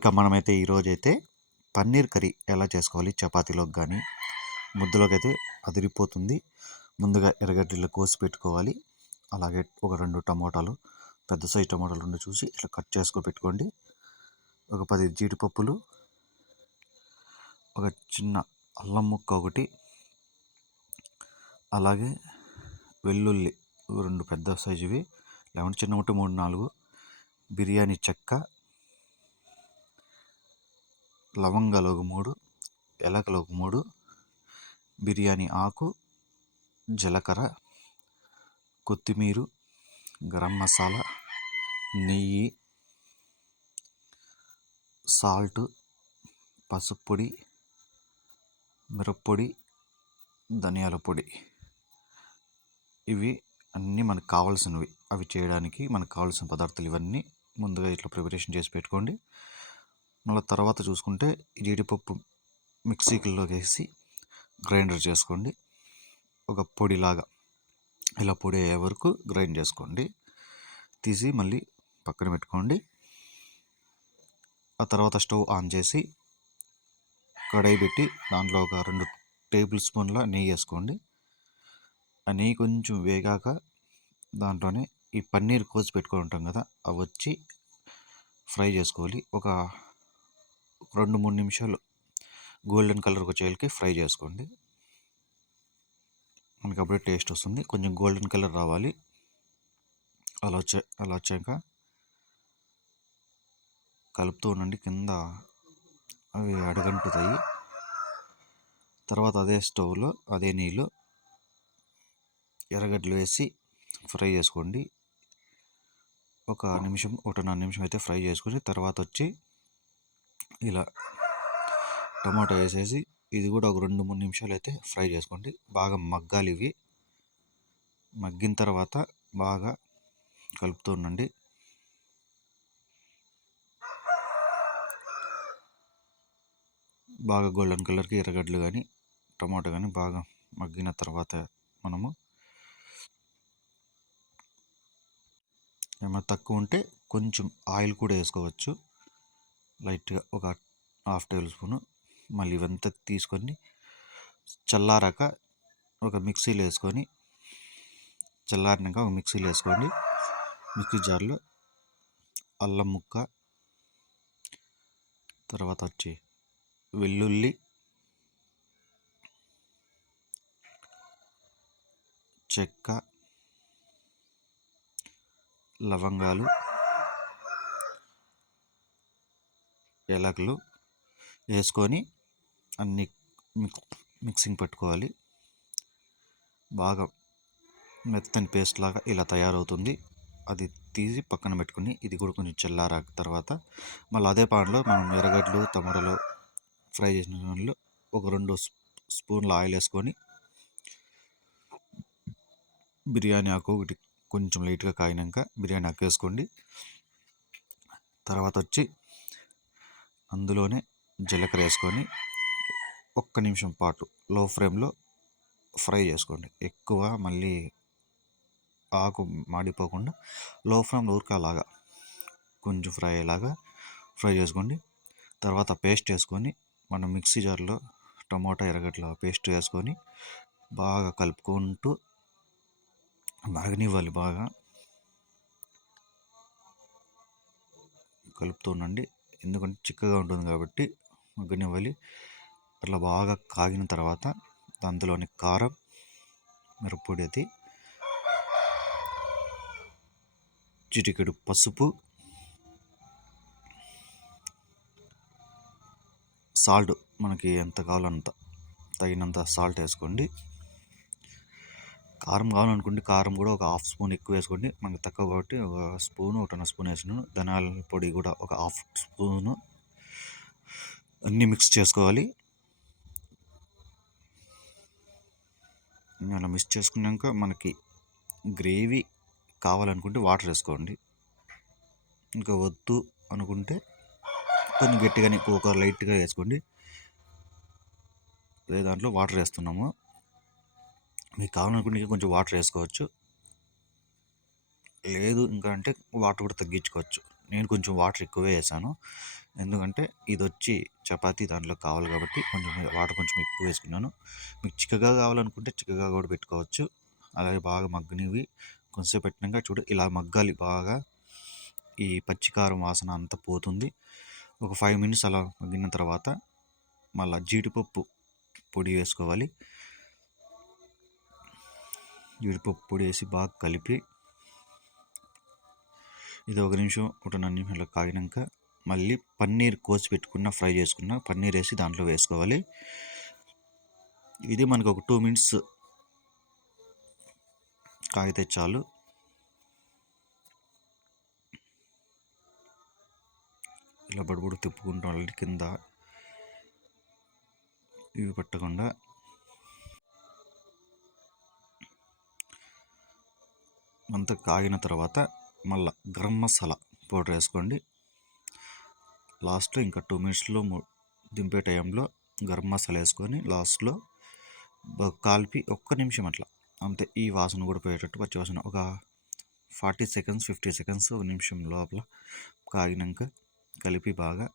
ఇక మనమైతే ఈరోజైతే పన్నీర్ కర్రీ ఎలా చేసుకోవాలి, చపాతీలోకి కానీ ముద్దలోకి అయితే అదిరిపోతుంది. ముందుగా ఎర్రగడ్డలు కోసి పెట్టుకోవాలి. అలాగే ఒక 2 టమోటాలు, పెద్ద సైజు టమోటాలు 2 చూసి ఇట్లా కట్ చేసుకొని పెట్టుకోండి. ఒక 10 జీడిపప్పులు, ఒక చిన్న అల్లం ముక్క ఒకటి, అలాగే వెల్లుల్లి 2 పెద్ద సైజువి, లేకుంటే చిన్న ముట్ట 3-4, బిర్యానీ చెక్క, లవంగాలు ఒక 3, ఎలకలు ఒక 3, బిర్యానీ ఆకు, జీలకర్ర, కొత్తిమీర, గరం మసాలా, నెయ్యి, సాల్ట్, పసుపు పొడి, మిరప్పొడి, ధనియాల పొడి. ఇవి అన్నీ మనకు కావాల్సినవి. అవి చేయడానికి మనకు కావాల్సిన పదార్థాలు ఇవన్నీ ముందుగా ఇట్లా ప్రిపరేషన్ చేసి పెట్టుకోండి. మళ్ళీ తర్వాత చూసుకుంటే జీడిపప్పు మిక్సీలోకి వేసి గ్రైండర్ చేసుకోండి. ఒక పొడిలాగా ఇలా పొడి అయ్యే వరకు గ్రైండ్ చేసుకోండి. తీసి మళ్ళీ పక్కన పెట్టుకోండి. ఆ తర్వాత స్టవ్ ఆన్ చేసి కడాయి పెట్టి దాంట్లో ఒక 2 టేబుల్ స్పూన్ల నెయ్యి వేసుకోండి. ఆ నెయ్యి కొంచెం వేగాక దాంట్లోనే ఈ పన్నీర్ కోసి పెట్టుకొని ఉంటాం కదా, అవి వచ్చి ఫ్రై చేసుకోవాలి. ఒక 2-3 నిమిషాలు గోల్డెన్ కలర్కి వచ్చేకి ఫ్రై చేసుకోండి. మనకి అప్పుడే టేస్ట్ వస్తుంది. కొంచెం గోల్డెన్ కలర్ రావాలి. అలా వచ్చాక కలుపుతూ ఉండండి. కింద అవి అడుగంటుతాయి. తర్వాత అదే స్టవ్లో అదే నీళ్ళు ఎర్రగడ్డలు వేసి ఫ్రై చేసుకోండి. ఒక 1.5 నిమిషం అయితే ఫ్రై చేసుకొని తర్వాత వచ్చి ఇలా టమాటా వేసేసి ఇది కూడా ఒక 2-3 నిమిషాలు అయితే ఫ్రై చేసుకోండి. బాగా మగ్గాలి. ఇవి మగ్గిన తర్వాత బాగా కలుపుతూ ఉండండి. బాగా గోల్డెన్ కలర్కి ఎర్రగడ్డలు కానీ టమాటా కానీ బాగా మగ్గిన తర్వాత మనము ఏమైనా తక్కువ ఉంటే కొంచెం ఆయిల్ కూడా వేసుకోవచ్చు, లైట్గా ఒక 1/2 టేబుల్ స్పూను. మళ్ళీ ఇవంతా తీసుకొని చల్లారాక ఒక మిక్సీలో వేసుకొని చల్లారినాక ఒక మిక్సీలో వేసుకోండి. మిక్సీ జార్లో అల్లం ముక్క, తర్వాత వచ్చి వెల్లుల్లి, చెక్క, లవంగాలు, ఏలకులు వేసుకొని అన్ని మిక్సింగ్ పెట్టుకోవాలి. బాగా మెత్తని పేస్ట్ లాగా ఇలా తయారవుతుంది. అది తీసి పక్కన పెట్టుకుని ఇది కూడా కొంచెం చల్లారాక తర్వాత మళ్ళీ అదే పాన్లో మనం ఎర్రగడ్డలు టమాటాలు ఫ్రై చేసిన దానిలో ఒక 2 స్పూన్ల ఆయిల్ వేసుకొని బిర్యానీ ఆకు ఒకటి కొంచెం లైట్గా కాగినాక బిర్యానీ ఆకు వేసుకోండి. తర్వాత వచ్చి అందులోనే జీలకర్ర వేసుకొని 1 నిమిషం పాటు లో ఫ్లేమ్లో ఫ్రై చేసుకోండి. ఎక్కువ మళ్ళీ ఆకు మాడిపోకుండా లో ఫ్లేమ్లో అలాగా కొంచెం ఫ్రై అయ్యేలాగా ఫ్రై చేసుకోండి. తర్వాత పేస్ట్ వేసుకొని మనం మిక్సీ జార్లో టమోటా ఎర్రగడ్డల పేస్ట్ వేసుకొని బాగా కలుపుకుంటూ మరగనివ్వాలి. బాగా కలుపుతూ ఉండండి, ఎందుకంటే చిక్కగా ఉంటుంది కాబట్టి మగ్గనివ్వాలి. అట్లా బాగా కాగిన తర్వాత అందులోని కారం, మిరప్పొడి, అది చిటికెడు పసుపు, సాల్ట్ మనకి ఎంత కావాలంత తగినంత సాల్ట్ వేసుకోండి. కారం కావాలనుకుంటే కారం కూడా ఒక 1/2 స్పూన్ ఎక్కువ వేసుకోండి. మనకు తక్కువ కాబట్టి 1 స్పూను 1.5 స్పూన్ వేసినాను. ధనియాల పొడి కూడా ఒక 1/2 స్పూను. అన్నీ మిక్స్ చేసుకోవాలి. అలా మిక్స్ చేసుకున్నాక మనకి గ్రేవీ కావాలనుకుంటే వాటర్ వేసుకోండి. ఇంకా వద్దు అనుకుంటే కొంచెం గట్టిగానే ఒక లైట్గా వేసుకోండి. అదే దాంట్లో వాటర్ వేస్తున్నాము. మీకు కావాలనుకుంటే కొంచెం వాటర్ వేసుకోవచ్చు, లేదు ఇంకా అంటే వాటర్ కూడా తగ్గించుకోవచ్చు. నేను కొంచెం వాటర్ ఎక్కువే వేసాను. ఎందుకంటే ఇది వచ్చి చపాతీ దాంట్లో కావాలి కాబట్టి కొంచెం వాటర్ కొంచెం ఎక్కువ వేసుకున్నాను. మీకు చిక్కగా కావాలనుకుంటే చిక్కగా కూడా పెట్టుకోవచ్చు. అలాగే బాగా మగ్గనివి కొంచెంసేపు పెట్టినాక చూడు ఇలా మగ్గాలి బాగా. ఈ పచ్చికారం వాసన అంతా పోతుంది. ఒక 5 మినిట్స్ అలా మగ్గిన తర్వాత మళ్ళీ జీడిపప్పు పొడి వేసుకోవాలి. జీడిపప్పు పొడి వేసి బాగా కలిపి ఇది ఒక నిమిషం 1.5 నిమిషాలు కాగినాక మళ్ళీ పన్నీర్ కోసి పెట్టుకున్న ఫ్రై చేసుకున్న పన్నీర్ వేసి దాంట్లో వేసుకోవాలి. ఇది మనకు ఒక 2 మినిట్స్ కాగితే చాలు. ఇలా బడుబడు తిప్పుకుంటూ వాళ్ళకి కింద ఇవి పట్టకుండా అంతా కాగిన తర్వాత మళ్ళీ గరం మసాలా పౌడర్ వేసుకోండి. లాస్ట్లో ఇంకా 2 మినిట్స్లో దింపే టైంలో గరం మసాలా వేసుకొని లాస్ట్లో కలిపి ఒక్క నిమిషం అట్లా అంతే. ఈ వాసన కూడా పోయేటట్టు పచ్చి వాసన ఒక 40 సెకండ్స్ 50 సెకండ్స్ ఒక నిమిషం లోపల కాగినాక కలిపి బాగా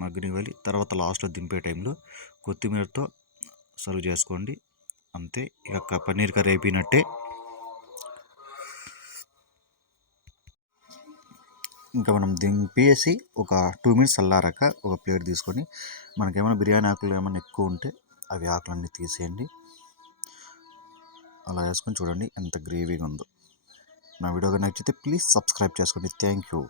మగ్గనివ్వాలి. తర్వాత లాస్ట్లో దింపే టైంలో కొత్తిమీరతో సర్వ్ చేసుకోండి. అంతే, ఇక పన్నీర్ కర్రీ అయిపోయినట్టే. ఇంకా మనం దింపేసి ఒక 2 మినిట్స్ చల్లారాక ఒక ప్లేట్ తీసుకొని మనకేమైనా బిర్యానీ ఆకులు ఏమైనా ఎక్కువ ఉంటే అవి ఆకులన్నీ తీసేయండి. అలా వేసుకొని చూడండి ఎంత గ్రేవీగా ఉందో. నా వీడియో నచ్చితే ప్లీజ్ సబ్స్క్రైబ్ చేసుకోండి. Thank you.